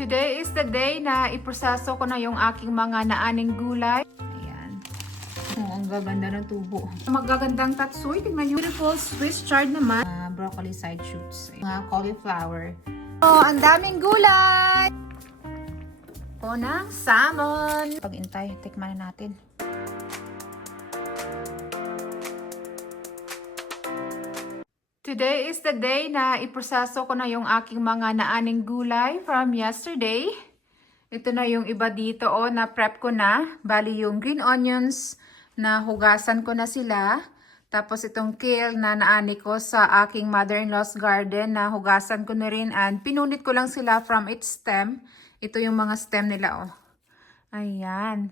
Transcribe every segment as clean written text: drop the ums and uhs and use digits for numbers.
Today is the day na iproseso ko na yung aking mga naaning gulay. Ayan. Oh, ang gaganda ng tubo. Magagandang tatsoy. Tingnan nyo. Beautiful Swiss chard naman. Broccoli side shoots. Mga cauliflower. Oh, ang daming gulay! O ng salmon. Pag-intay, tikman na natin. Today is the day na iproseso ko na yung aking mga naaning gulay from yesterday. Ito na yung iba dito na prep ko na. Bali yung green onions na hugasan ko na sila. Tapos itong kale na naani ko sa aking mother-in-law's garden na hugasan ko na rin. And pinunit ko lang sila from its stem. Ito yung mga stem nila Ayan.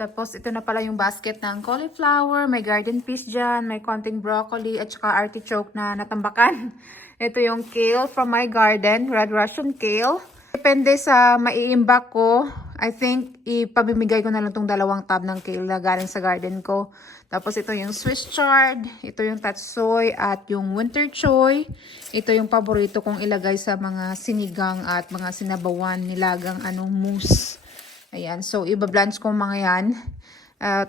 Tapos, ito na pala yung basket ng cauliflower. May garden peas dyan. May konting broccoli at saka artichoke na natambakan. Ito yung kale from my garden. Red Russian kale. Depende sa maiimbak ko. I think, ipamimigay ko na lang itong 2 tab ng kale na galing sa garden ko. Tapos, ito yung Swiss chard. Ito yung tatsoy at yung winter choy. Ito yung paborito kong ilagay sa mga sinigang at mga sinabawan, nilagang mousse. Ayan, so iba-blanch ko mga yan.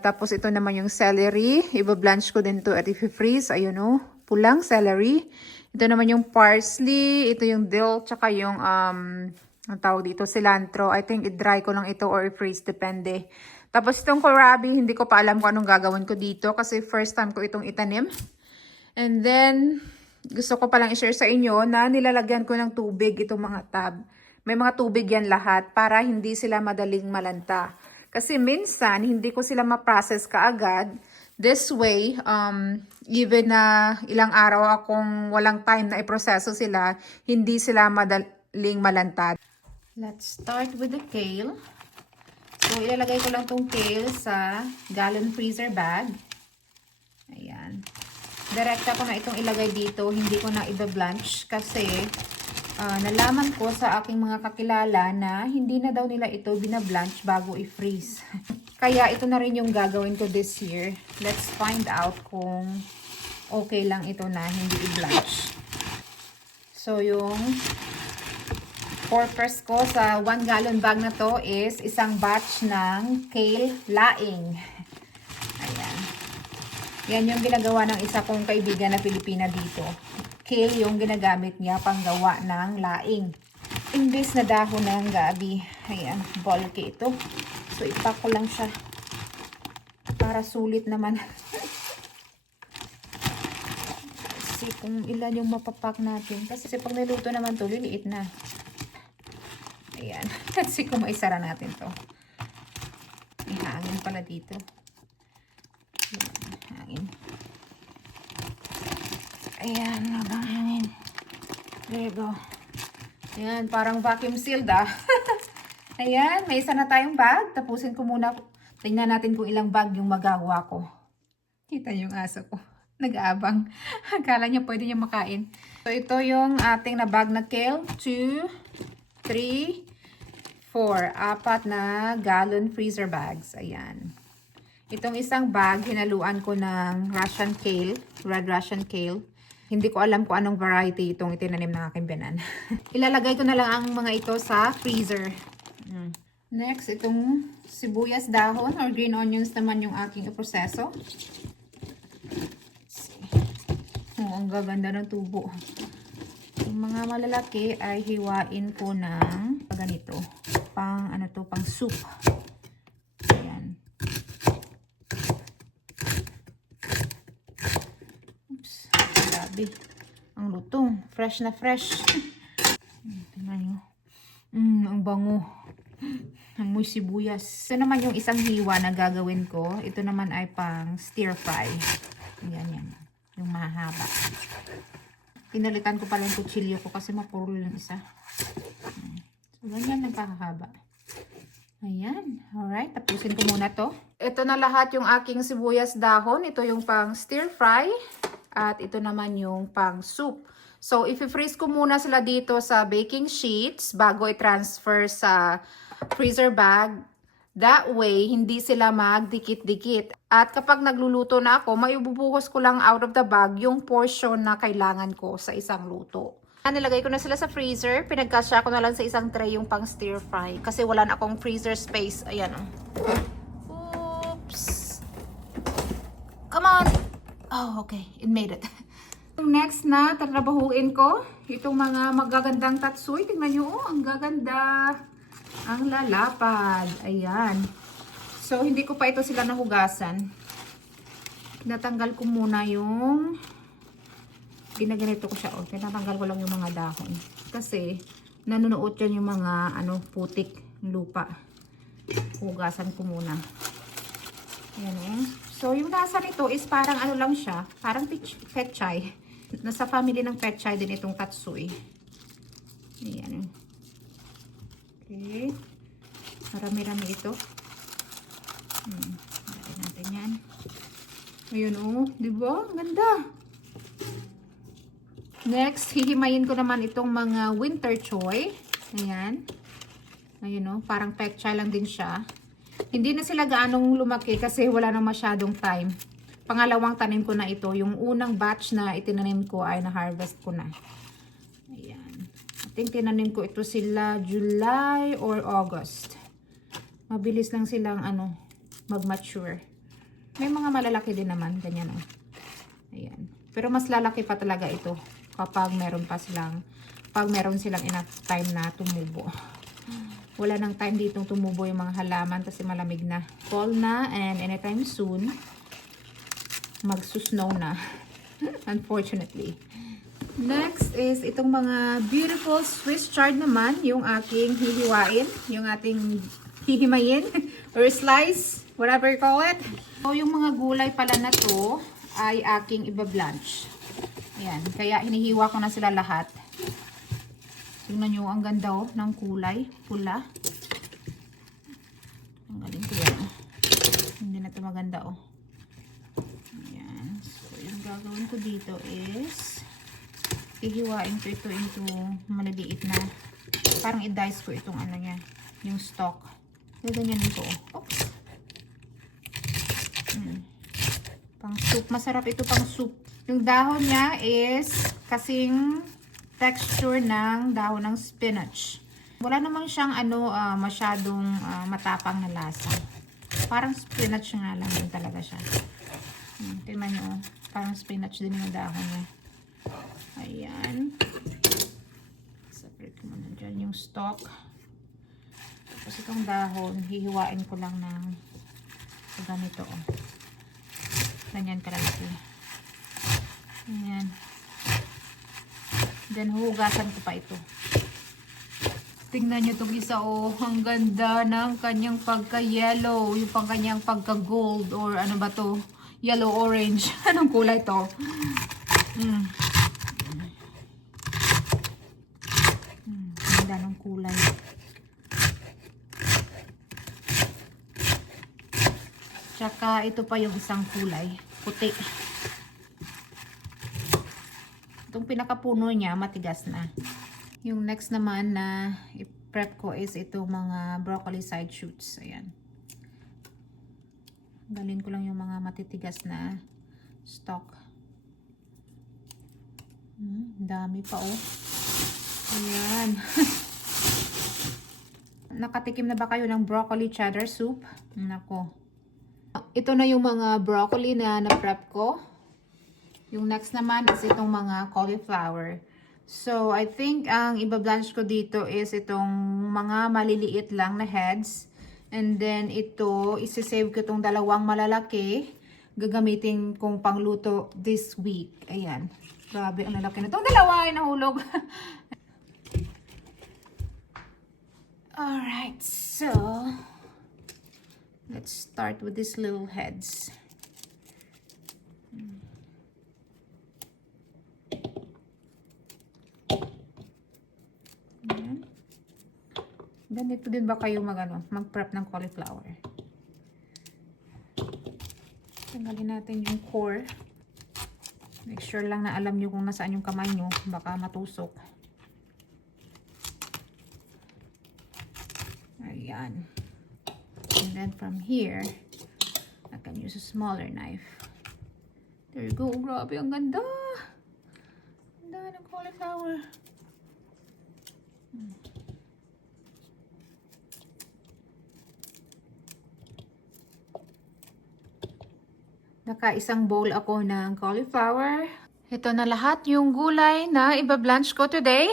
Tapos ito naman yung celery. Iba-blanch ko din to at i-freeze. Ayun pulang celery. Ito naman yung parsley. Ito yung dill, tsaka yung, ang tawag dito, cilantro. I think i-dry ko lang ito or i-freeze, depende. Tapos itong kohlrabi, hindi ko pa alam kung anong gagawin ko dito kasi first time ko itong itanim. And then, gusto ko palang i-share sa inyo na nilalagyan ko ng tubig itong mga tab. May mga tubig yan lahat para hindi sila madaling malanta. Kasi minsan, hindi ko sila ma-process kaagad. This way, even na ilang araw akong walang time na iproseso sila, hindi sila madaling malanta. Let's start with the kale. So, ilalagay ko lang tong kale sa gallon freezer bag. Ayan. Direkta ko na itong ilagay dito. Hindi ko na iba-blanch kasi nalaman ko sa aking mga kakilala na hindi na daw nila ito binablanch bago i-freeze. Kaya ito na rin yung gagawin ko this year. Let's find out kung okay lang ito na hindi i-blanch. So yung purpose ko sa 1 gallon bag na to is isang batch ng kale laing. Ayan. Yan yung ginagawa ng isa kong kaibigan na Pilipina dito. Kale yung ginagamit niya panggawa ng laing. Imbis na dahon ng gabi. Ayan, bulky ito. So, ipak ko lang siya. Para sulit naman. Let's see kung ilan yung mapapak natin. Kasi pag niluto naman to, liliit na. Ayan. Let's see kung maisara natin to. May hangin pala dito. Ayan, hangin. Ayan, nabang hangin. There you go. Ayan, parang vacuum sealed Ayan, may isa na tayong bag. Tapusin ko muna. Tingnan natin kung ilang bag yung magawa ko. Kita yung aso ko. Nag-aabang. Akala niya pwede niya makain. So, ito yung ating na bag na kale. 2, 3, 4. 4 na gallon freezer bags. Ayan. Itong isang bag, hinaluan ko ng Russian kale. Red Russian kale. Hindi ko alam kung anong variety itong itinanim ng aking binan. Ilalagay ko na lang ang mga ito sa freezer. Next, itong sibuyas dahon or green onions naman yung aking iproseso. Ang gaganda ng tubo. Yung mga malalaki ay hiwain ko ng ganito. Pang soup. Ayan. Ang lutong. Fresh na fresh. Tingnan nyo. Ang bango. Amoy sibuyas. Ito naman yung isang hiwa na gagawin ko. Ito naman ay pang stir fry. Yan. Yung mahaba. Pinalitan ko pala yung kutsilyo ko kasi mapurol yung isa. So, ganyan nagkakahaba. Ayan. Alright. Tapusin ko muna to. Ito na lahat yung aking sibuyas dahon. Ito yung pang stir fry. At ito naman yung pang soup. So, i-freeze ko muna sila dito sa baking sheets bago i-transfer sa freezer bag. That way, hindi sila magdikit-dikit. At kapag nagluluto na ako, maibubuhos ko lang out of the bag yung portion na kailangan ko sa isang luto. Nilagay ko na sila sa freezer. Pinagkasya ko na lang sa isang tray yung pang stir fry. Kasi wala na akong freezer space. Ayan oh. Oops. Come on. Oh, okay. It made it. Yung next na tatrabahuin ko, itong mga magagandang tatsuy. Tingnan nyo, oh, ang gaganda. Ang lalapad. Ayan. So, hindi ko pa ito sila nahugasan. Natanggal ko muna yung ginaganito ko siya. Tinatanggal ko lang yung mga dahon. Kasi, nanunuot yan yung mga putik lupa. Hugasan ko muna. Ayan eh. So, yung lasa nito is parang lang siya. Parang pechay. Nasa family ng pechay din itong tatsuy. Ayan. Okay. Marami-rami ito. Lagyan natin yan. Ayun oh. Diba? Ganda. Next, hihimayin ko naman itong mga winter choy. Ayan. Ayun oh. Parang pechay lang din siya. Hindi na sila gaanong lumaki kasi wala na masyadong time. Pangalawang tanim ko na ito. Yung unang batch na itinanim ko ay na-harvest ko na. Ayan. I think tinanim ko ito sila July or August. Mabilis lang silang mag-mature. May mga malalaki din naman. Ganyan o. Ayan. Pero mas lalaki pa talaga ito kapag meron silang enough time na tumubo. Wala nang time ditong tumubo yung mga halaman kasi malamig na. Fall na and anytime soon magsusnow na. Unfortunately. Next is itong mga beautiful Swiss chard naman. Yung aking hihiwain. Yung ating hihimayin. Or slice. Whatever you call it. So yung mga gulay pala na to ay aking iba-blanch. Ayan. Kaya hinihiwa ko na sila lahat. Tingnan nyo, ang ganda oh, ng kulay. Pula. Ang galing ko yan. Hindi na ito maganda oh. Ayan. So, yung gagawin ko dito is ihiwain ko ito into maliliit na. Parang i-dice ko itong niya. Yung stalk. Gaganyanin ko oh. Oops. Pang soup. Masarap ito pang soup. Yung dahon niya is kasing texture ng dahon ng spinach. Wala namang siyang masyadong matapang na lasa. Parang spinach nga lang din talaga siya. Tingnan nyo, parang spinach din yung dahon niya. Ayan. Separate ko muna dyan yung stalk. Tapos itong dahon, hihiwain ko lang ng ganito. Oh. Ganyan kalaki. Ayan. Then, huhugasan ko pa ito. Tingnan nyo itong isa, oh. Ang ganda ng kanyang pagka-yellow. Yung pang kanyang pagka-gold. Or ano ba to? Yellow-orange. Anong kulay to? Ganda ng kulay. Tsaka, ito pa yung isang kulay. Puti. Itong pinakapuno niya, matigas na. Yung next naman na i-prep ko is itong mga broccoli side shoots. Ayan. Galin ko lang yung mga matitigas na stalk. Dami pa oh. Ayan. Nakatikim na ba kayo ng broccoli cheddar soup? Nako. Ito na yung mga broccoli na na-prep ko. Yung next naman is itong mga cauliflower. So, I think ang iba-blanch ko dito is itong mga maliliit lang na heads. And then, ito, isi-save ko itong dalawang malalaki. Gagamitin kong pangluto this week. Ayan. Grabe, ang lalaki na itong dalawa ay nahulog. Alright, so, let's start with these little heads. Ganito din ba kayo mag-prep ng cauliflower? Tanggalin natin yung core. Make sure lang na alam nyo kung nasaan yung kamay nyo. Baka matusok. Ayan. And then from here, I can use a smaller knife. There you go. Grabe, ang ganda. Ang ganda ng cauliflower. Naka-isang bowl ako ng cauliflower. Ito na lahat yung gulay na iba-blanch ko today.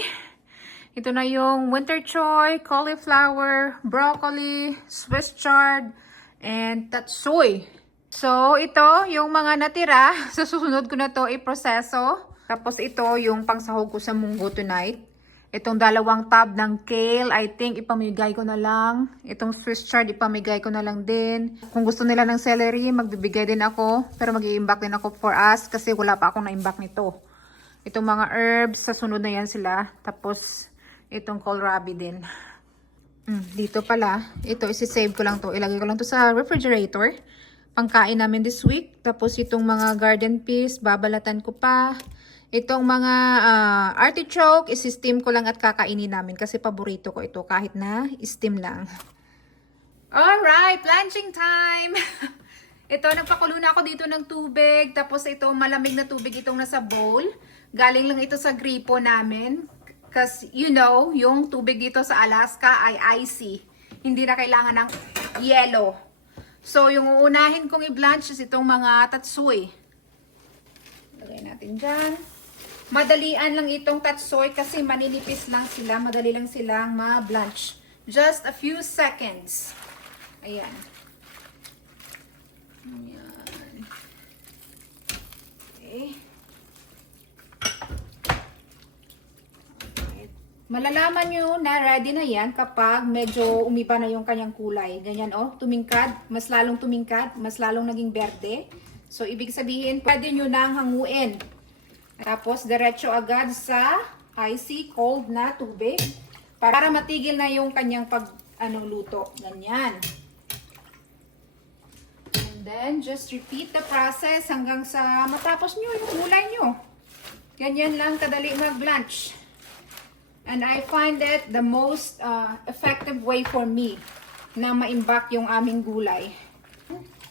Ito na yung winter choy, cauliflower, broccoli, Swiss chard, and tatsoy. So, ito yung mga natira. Sa susunod ko na to iproseso. Tapos ito yung pangsahog ko sa munggo tonight. Itong 2 tub ng kale, I think ipamigay ko na lang. Itong Swiss chard, ipamigay ko na lang din. Kung gusto nila ng celery, magbibigay din ako. Pero mag-i-imbak din ako for us kasi wala pa akong na-imbak nito. Itong mga herbs, sa sunod na yan sila. Tapos, itong kohlrabi din. Dito pala, ito isi-save ko lang to. Ilagay ko lang to sa refrigerator. Pangkain namin this week. Tapos itong mga garden peas, babalatan ko pa. Itong mga artichoke, isi-steam ko lang at kakainin namin kasi paborito ko ito kahit na steam lang. Alright, blanching time! Ito, nagpakulo na ako dito ng tubig. Tapos ito, malamig na tubig itong nasa bowl. Galing lang ito sa gripo namin. Kasi, you know, yung tubig dito sa Alaska ay icy. Hindi na kailangan ng yelo. So, yung uunahin kong i-blanch is itong mga tatsoy. Lagay natin dyan. Madalian lang itong tatsoy kasi maninipis lang sila. Madali lang silang ma-blanch. Just a few seconds. Ayan. Ayan. Okay. Malalaman nyo na ready na yan kapag medyo umiba na yung kanyang kulay. Ganyan tumingkad, mas lalong tumingkad, mas lalong naging berde. So, ibig sabihin, pwede nyo nang hanguin. Tapos, diretso agad sa icy cold na tubig para matigil na yung kanyang luto. Ganyan. And then, just repeat the process hanggang sa matapos nyo yung gulay nyo. Ganyan lang kadali mag-blanch. And I find it the most effective way for me na ma-imbak yung aming gulay.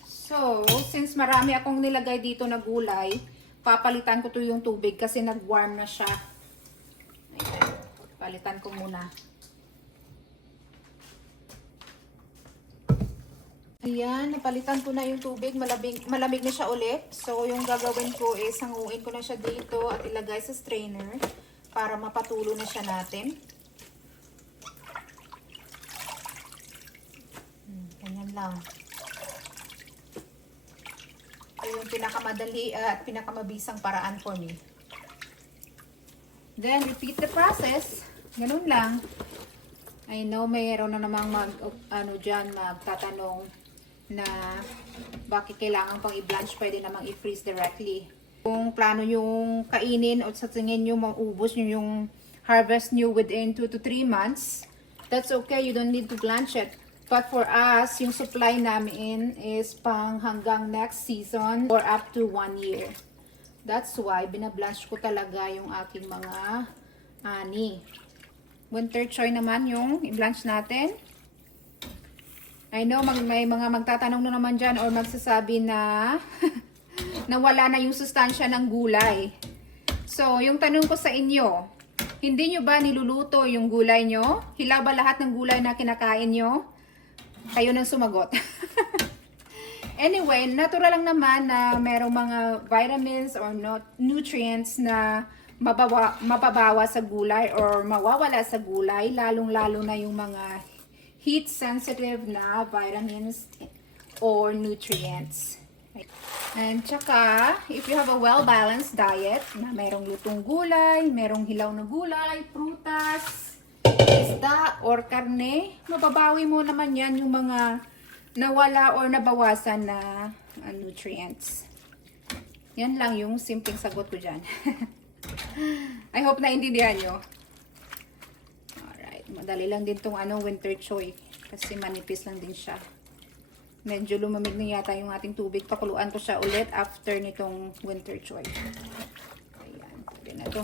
So, since marami akong nilagay dito na gulay, papalitan ko to yung tubig kasi nag-warm na siya. Ayan. Palitan ko muna. Ayan, napalitan ko na yung tubig. Malamig na siya ulit. So, yung gagawin ko is hanguin ko na siya dito at ilagay sa strainer para mapatulo na siya natin. Ganyan lang. Ito yung pinakamadali at pinakamabisang paraan for me. Then, repeat the process. Ganun lang. I know mayroon na namang magtatanong na bakit kailangan pang i-blanch, pwede namang i-freeze directly. Kung plano yung kainin o sa tingin nyo maubos nyo yung harvest nyo within 2 to 3 months, that's okay. You don't need to blanch it. But for us, yung supply namin is pang hanggang next season or up to 1 year. That's why binablanch ko talaga yung aking mga ani. Winter choy naman yung i-blanch natin. I know may mga magtatanong na naman dyan or magsasabi na nawala na yung sustansya ng gulay. So, yung tanong ko sa inyo, hindi nyo ba niluluto yung gulay nyo? Hilaw ba lahat ng gulay na kinakain nyo? Kayo nang sumagot. Anyway, natural lang naman na merong mga vitamins or nutrients na mababawa sa gulay or mawawala sa gulay, lalong-lalo na yung mga heat-sensitive na vitamins or nutrients. And tsaka, if you have a well-balanced diet, na merong lutong gulay, merong hilaw na gulay, prutas, isda, or karne, mababawi mo naman yan yung mga nawala or nabawasan na nutrients. Yan lang yung simpleng sagot ko dyan. I hope na intindihan nyo. Alright, madali lang din tong winter choy kasi manipis lang din siya. Medyo lumamig na yata yung ating tubig. Pakuluan ko siya ulit after nitong winter choy. Ayan, pwede na to.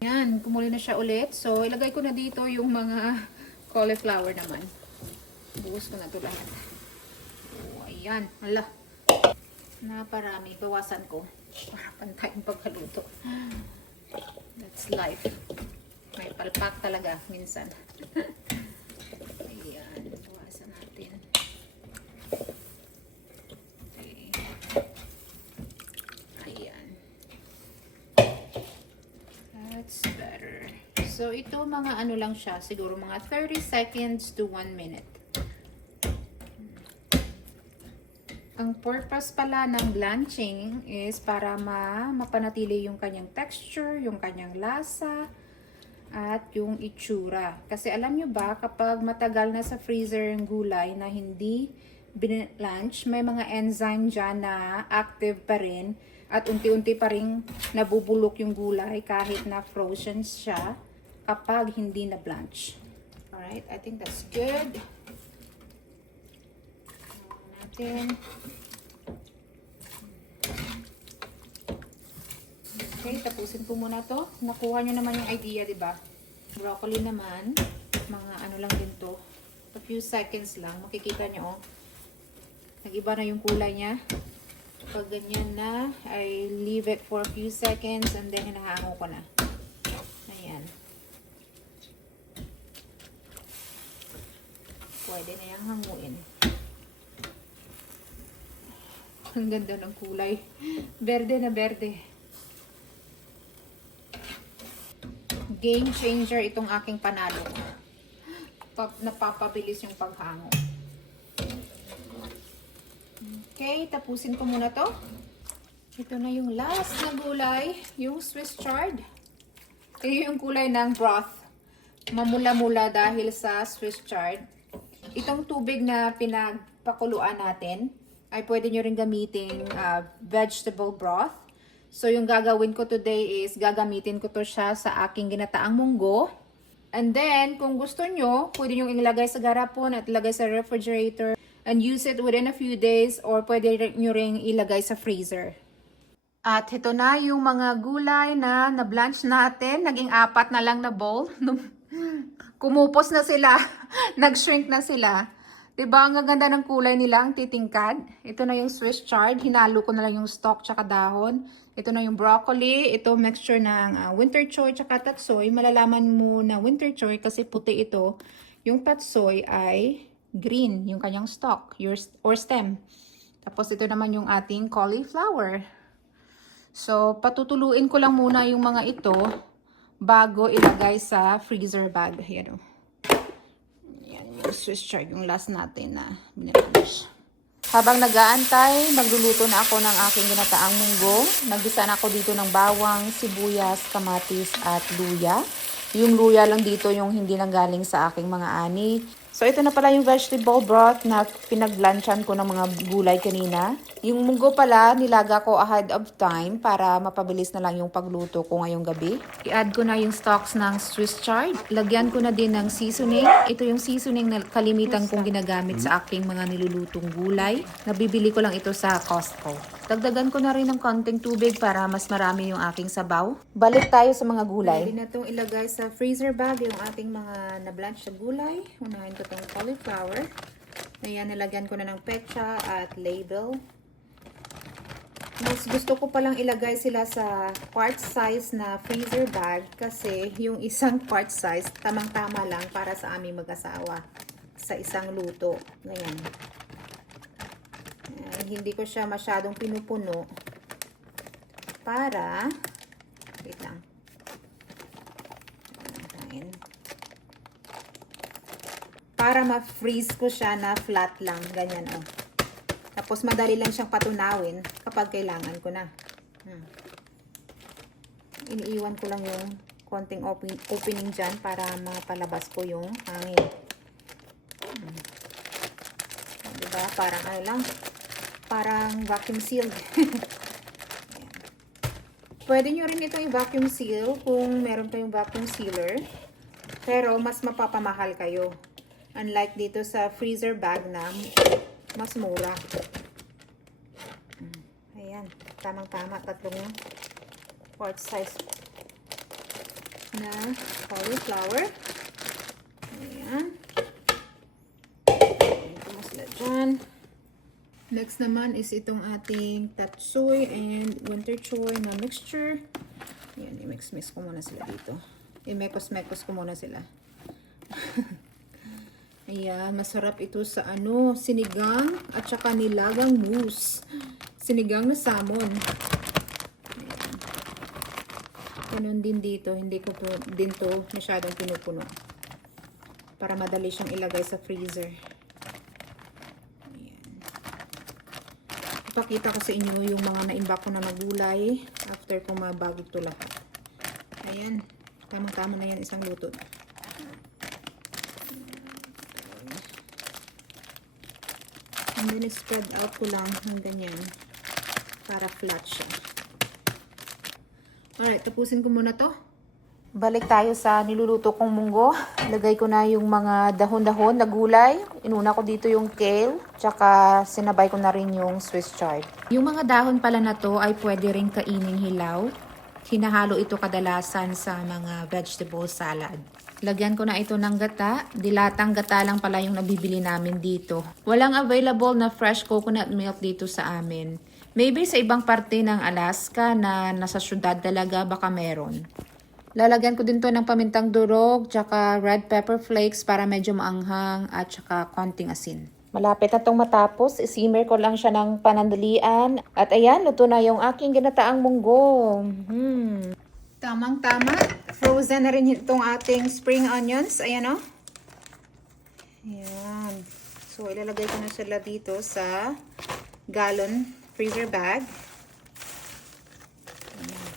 Ayan, kumulo na siya ulit. So, ilagay ko na dito yung mga cauliflower naman. Buhos ko na to lahat. Oh, ayan. Hala. Naparami. Bawasan ko. Para pantay yung pagkaluto. That's life. May palpak talaga minsan. Ayan. Bawasan natin. So, mga ano lang siya. Siguro mga 30 seconds to 1 minute. Ang purpose pala ng blanching is para mapanatili yung kanyang texture, yung kanyang lasa, at yung itsura. Kasi alam nyo ba, kapag matagal na sa freezer yung gulay na hindi binlanch, may mga enzyme dyan na active pa rin at unti-unti pa rin nabubulok yung gulay kahit na frozen siya kapag hindi na blanch. Alright, I think that's good. Natin. Okay, tapusin ko muna to. Nakuha nyo naman yung idea, di ba? Broccoli naman, mga ano lang din to. A few seconds lang. Makikita nyo, oh. Nag-iba na yung kulay niya. Pag ganyan na, I leave it for a few seconds and then hinahango ko na. Ayan. Pwede na yung hanguin. Ang ganda ng kulay. Berde na berde. Game changer itong aking panalo. Napapabilis yung paghango. Okay, tapusin ko muna to. Ito na yung last na gulay, yung Swiss chard. Ito yung kulay ng broth. Mamula-mula dahil sa Swiss chard. Itong tubig na pinagpakuluan natin ay pwede nyo rin gamitin vegetable broth. So yung gagawin ko today is gagamitin ko to siya sa aking ginataang munggo. And then kung gusto nyo, pwede nyo ilagay sa garapon at ilagay sa refrigerator and use it within a few days or pwede nyo rin ilagay sa freezer. At ito na yung mga gulay na na-blanch natin. Naging 4 na lang na bowl. Kumupos na sila. Nag-shrink na sila. Diba? Ang ganda ng kulay nila, ang titingkad. Ito na yung Swiss chard. Hinalo ko na lang yung stalk tsaka dahon. Ito na yung broccoli. Ito mixture ng winter choy tsaka tatsoy. Malalaman mo na winter choy kasi puti ito. Yung tatsoy ay green, yung kanyang stalk or stem. Tapos ito naman yung ating cauliflower. So, patutuluin ko lang muna yung mga ito bago ilagay sa freezer bag. Ayan o. Ayan yung Swiss chard, yung last natin na binalash. Habang nag-aantay, magluluto na ako ng aking ginataang munggo. Naggisa na ako dito ng bawang, sibuyas, kamatis at luya. Yung luya lang dito yung hindi nanggaling sa aking mga ani. So, ito na pala yung vegetable broth na pinaglanchan ko ng mga gulay kanina. Yung munggo pala, nilaga ko ahead of time para mapabilis na lang yung pagluto ko ngayong gabi. I-add ko na yung stalks ng Swiss chard. Lagyan ko na din ng seasoning. Ito yung seasoning na kalimitan kong ginagamit sa aking mga nilulutong gulay. Nabibili ko lang ito sa Costco. Dagdagan ko na rin ng konting tubig para mas marami yung aking sabaw. Balik tayo sa mga gulay. Pwede na itong ilagay sa freezer bag yung ating mga na-blanch na gulay. Unahin ko itong cauliflower. Ayan, nilagyan ko na ng petsa at label. Mas gusto ko palang ilagay sila sa quart size na freezer bag kasi yung isang quart size tamang-tama lang para sa aming mag-asawa sa isang luto. Ganyan. Hindi ko siya masyadong pinupuno para wait lang. Para ma-freeze ko siya na flat lang, ganyan oh. Tapos madali lang siyang patunawin kapag kailangan ko na. Iniiwan ko lang yung konting opening dyan para mapalabas ko yung hangin. Diba? Parang ano lang, parang vacuum sealed. Pwede nyo rin ito i-vacuum seal kung meron kayong vacuum sealer. Pero mas mapapamahal kayo. Unlike dito sa freezer bag na mas mura. Ayan. Tamang-tama. Tatlong quart size na cauliflower. Ayan. Ito mo sila dyan. Next naman is itong ating tatsoy and winter choy na mixture. Ayan. I-mix-mix ko muna sila dito. I-mekos-mekos ko muna sila. Ayan, masarap ito sa sinigang at saka nilagang mousse. Sinigang na salmon. Ayan. Ganun din dito, hindi ko din to masyadong pinupuno. Para madali siyang ilagay sa freezer. Ayan. Ipakita ko sa inyo yung mga na-imbak ko na magulay after kong mabagod to lahat. Ayan. Tamang-tama na yan isang luto. And then spread out ko lang ng ganyan para flat siya. Alright, tapusin ko muna to. Balik tayo sa niluluto kong munggo. Lagay ko na yung mga dahon-dahon na gulay. Inuna ko dito yung kale, tsaka sinabay ko na rin yung Swiss chard. Yung mga dahon pala na to ay pwede rin kaining hilaw. Hinahalo ito kadalasan sa mga vegetable salad. Lagyan ko na ito ng gata. Dilatang gata lang pala yung nabibili namin dito. Walang available na fresh coconut milk dito sa amin. Maybe sa ibang parte ng Alaska na nasa syudad talaga baka meron. Lalagyan ko din to ng pamintang durog, tsaka red pepper flakes para medyo maanghang at tsaka konting asin. Malapit na itong matapos. Isimmer ko lang siya ng panandalian. At ayan, luto na yung aking ginataang munggo. Tamang-tama. Frozen na rin itong ating spring onions. Ayan o. Ayan. So, ilalagay ko na sila dito sa gallon freezer bag. Ayan.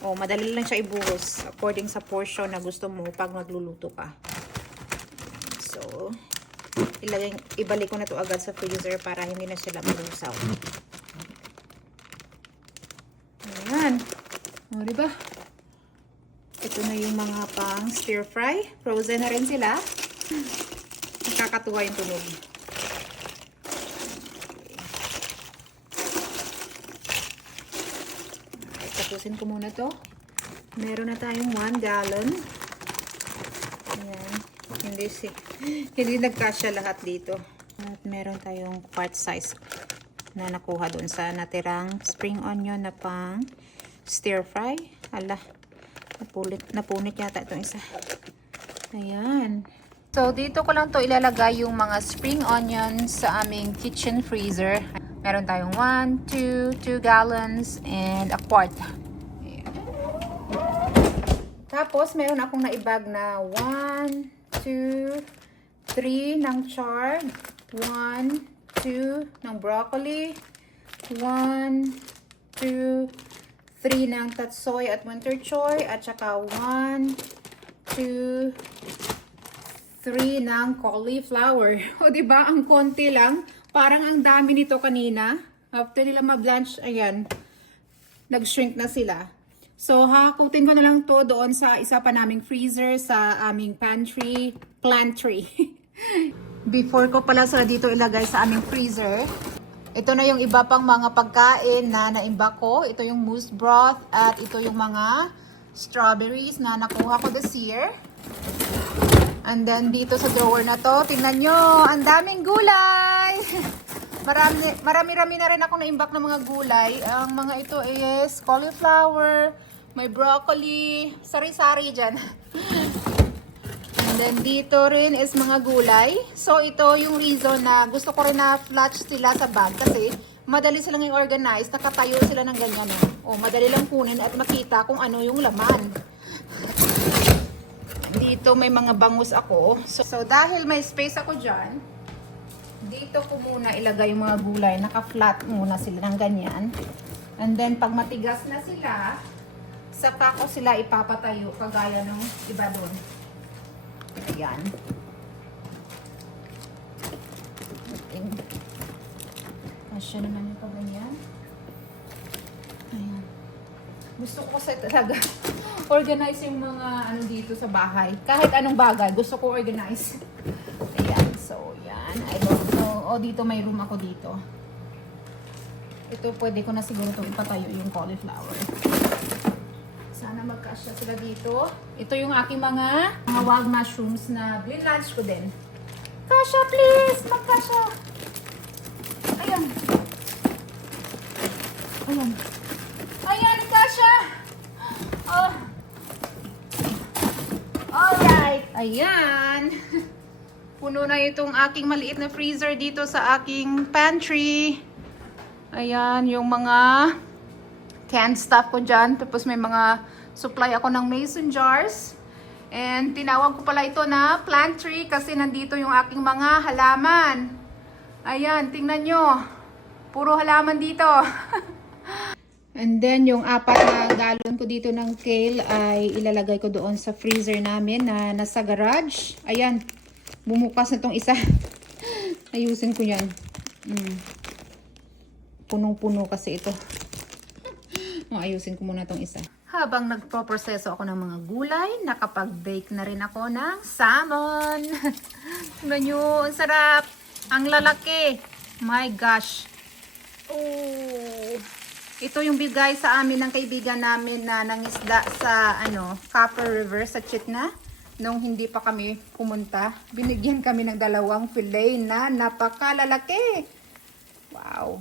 Oh, madali lang siya ibuhos according sa portion na gusto mo pag magluluto ka. So, ibalik ko na to agad sa freezer para hindi na sila malusaw. Ayan. O, diba? Ito na yung mga pang stir fry. Frozen na rin sila. Nakakatuwa yung tunog. Okay. Tapusin ko muna to. Meron na tayong 1 gallon. Ayan. Hindi nagkasya lahat dito. At meron tayong quart size na nakuha dun sa natirang spring onion na pang stir fry. Ala, napunit yata itong isa. Ayan. So, dito ko lang to ilalagay yung mga spring onions sa aming kitchen freezer. Meron tayong 2 gallons, and a quart. Ayan. Tapos, meron akong naibag na 1, 2, 3 ng chard, 1, 2 ng broccoli, 1, 2, 3 ng tatsoy at winter choy, at saka 1, 2, 3 ng cauliflower. O, diba? Ang konti lang. Parang ang dami nito kanina. After nila ma-blanch, ayan, nag-shrink na sila. So, hakutin ko na lang to doon sa isa pa naming freezer sa aming pantry. Before ko pala sa dito ilagay sa aming freezer, ito na yung iba pang mga pagkain na naimbak ko. Ito yung moose broth at ito yung mga strawberries na nakuha ko this year. And then, dito sa drawer na to, tingnan nyo, ang daming gulay! Marami-rami na rin ako naimbak ng mga gulay. Ang mga ito is cauliflower, may broccoli, sari-sari dyan. And then, dito rin is mga gulay. So, ito yung reason na gusto ko rin na flat sila sa bag kasi madali silang i-organize, nakatayo sila ng ganyan. O, madali lang kunin at makita kung ano yung laman. Dito may mga bangus ako. So dahil may space ako dyan, dito ko muna ilagay yung mga gulay. Naka-flat muna sila ng ganyan. And then pag matigas na sila, saka ko sila ipapatayo kagaya ng iba doon. Ayan. Asya naman yung pag-ganyan. Ayan. Gusto ko kasi talaga organize yung mga ano dito sa bahay. Kahit anong bagay, gusto ko organize. Ayan. So, yan. I don't know. O, dito may room ako dito. Ito, pwede ko na siguro itong ipatayo yung cauliflower. Sana magkasya sila dito. Ito yung aking mga wild mushrooms na lunch ko din. Kasya, please! Magkasya! Ayan. Ayan. Ayan, kasya! Oh. Alright. Ayan. Puno na itong aking maliit na freezer dito sa aking pantry. Ayan, yung mga canned stuff ko dyan. Tapos may mga supply ako ng mason jars. And tinawag ko pala ito na plant tree kasi nandito yung aking mga halaman. Ayan, tingnan nyo. Puro halaman dito. And then yung 4 na galon ko dito ng kale ay ilalagay ko doon sa freezer namin na nasa garage. Ayan, bumukas na tong isa. Ayusin ko yan. Punong-puno kasi ito. Ayusin ko muna tong isa. Habang nagpo-proseso ako ng mga gulay, nakapag-bake na rin ako ng salmon. Tingnan nyo, ang sarap. Ang lalaki. My gosh. Oh. Ito yung bigay sa amin ng kaibigan namin na nangisda sa Copper River sa Chitna. Nung hindi pa kami pumunta, binigyan kami ng 2 fillet na napakalalaki. Wow.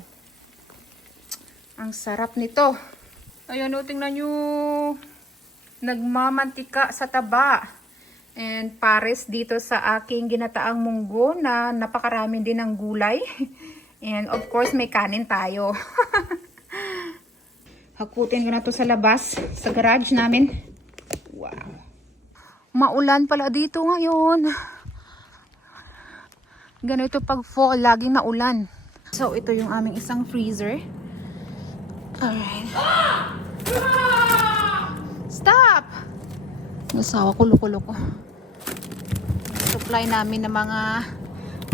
Ang sarap nito. Ayan o, tingnan nyo. Nagmamantika sa taba. And pares dito sa aking ginataang munggo na napakarami din ng gulay. And of course, may kanin tayo. Hakutin ko na to sa labas, sa garage namin. Wow. Maulan pala dito ngayon. Ganito pag fall, laging naulan. So, ito yung aming isang freezer. Alright. Stop! Nasawa ko, loko-loko. Supply namin ng mga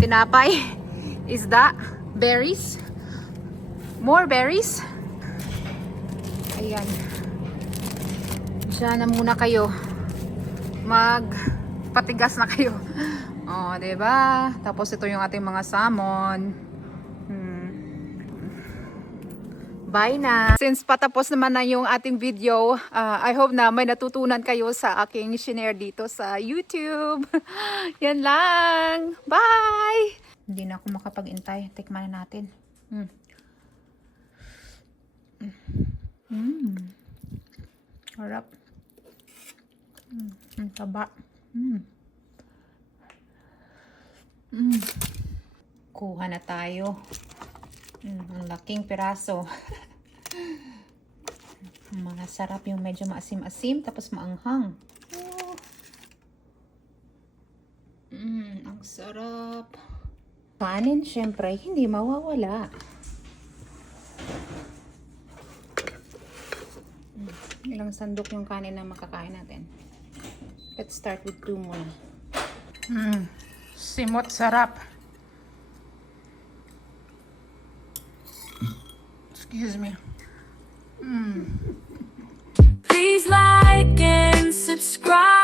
tinapay, isda, berries, more berries. Ayan. Diyan na muna kayo. Magpatigas na kayo. Oh, diba? Tapos ito yung ating mga salmon. Bye na. Since patapos naman na yung ating video, I hope na may natutunan kayo sa aking shinare dito sa YouTube. Yan lang. Bye! Hindi na ako makapag-intay. Tikman na natin. Harap. Ang taba. Kuha na tayo. Ang laking piraso. Mga sarap yung medyo maasim-asim tapos maanghang. Ang sarap. Kanin syempre hindi mawawala. Ilang sandok yung kanin na makakain natin. Let's start with 2 muna. Simot sarap. Excuse me. Please like and subscribe.